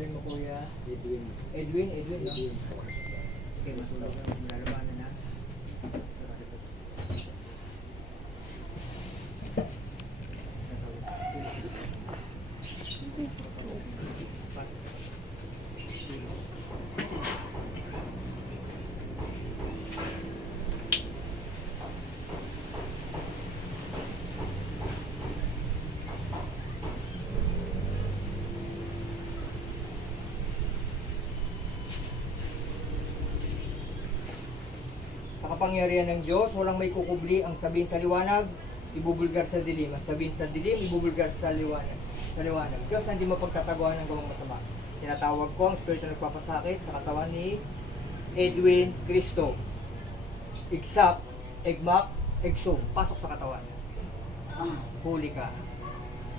pangalan mo, kuya? Edwin. Edwin, no? Edwin. Okay, mas lalabanan na. Sa kapangyarihan ng Diyos, walang may kukubli ang sabihin sa liwanag, ibubulgar sa dilim. Ang sabihin sa dilim, ibubulgar sa liwanag. Sa liwanag. Diyos na hindi mapagtataguan ng gawang masama. Tinatawag ko ang spirito na nagpapasakit sa katawan ni Edwin Cristo. Igsak, egmak, egsum. Pasok sa katawan. Huli ka.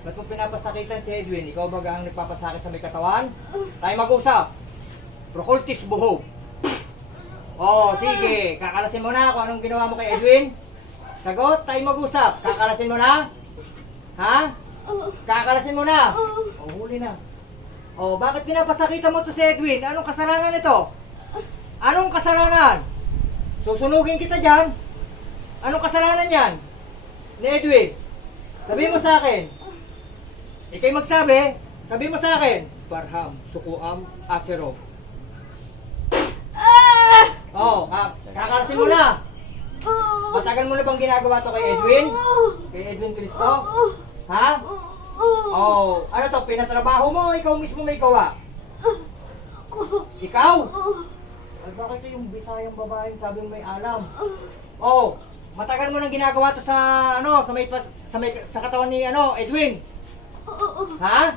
Ba't mo pinapasakitan si Edwin? Ikaw ba ang nagpapasakit sa may katawan? Tayo mag-usap. Procultis buhog. Oh, sige. Kakalasin mo na kung anong ginawa mo kay Edwin. Sagot, tayo mag-usap. Kakalasin mo na? Ha? Kakalasin mo na? Oh, huli na. Oh, bakit pinapasakitan mo to si Edwin? Anong kasalanan ito? Anong kasalanan? Susunugin kita dyan. Anong kasalanan yan? Ni Edwin. Sabihin mo sa akin. Ikay magsabi. Sabihin mo sa akin. Barham, sukuam, asero. Oh, kakalasin mo na. Matagal mo na bang ginagawa to kay Edwin? Kay Edwin Cristo? Ha? Oh, ano to? Pinatrabaho mo? Ikaw mismo may gawa? Ikaw? Ay, bakit yung Bisayang babaeng sabi mo may alam? Oh, matagal mo nang ginagawa to sa ano, sa katawan ni ano, Edwin? Ha?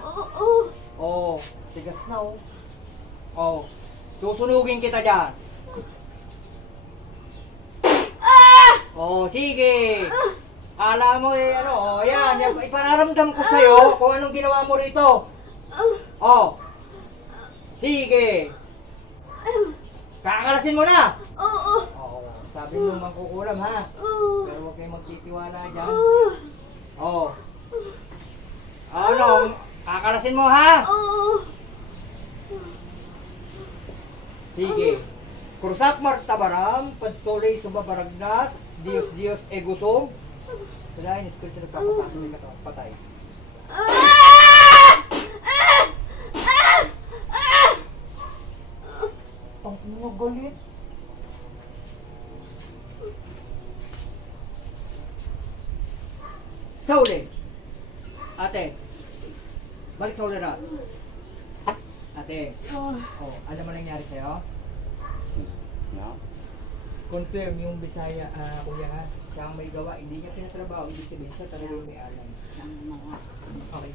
Oh, tigas na oh. Oh, susunugin kita diyan. Oh, sige. Kala mo eh, ano, oh, yan. Ipararamdam ko sa'yo kung anong ginawa mo rito. Oh. Sige. Kakalasin mo na. Oo. Sabi mo mangkukulam, ha? Pero huwag kayong magtitiwala dyan. Oh. Ano? Kakalasin mo, ha? Sige. Krusak martabaram, pagtuloy subabaragnas, Diyos egusong. Sila yung espiritu na nagpapasakit ng katawan, patay. Ang mga galit. Sa uli. Ate. Balik sa uli na. Ate. Oh, ano man nangyari sa'yo? No? Confirm yung Bisaya, kuya ha. Siya ang may gawa, hindi niya pinatrabaho, ibig sabihin siya talaga yung may alam. Okay.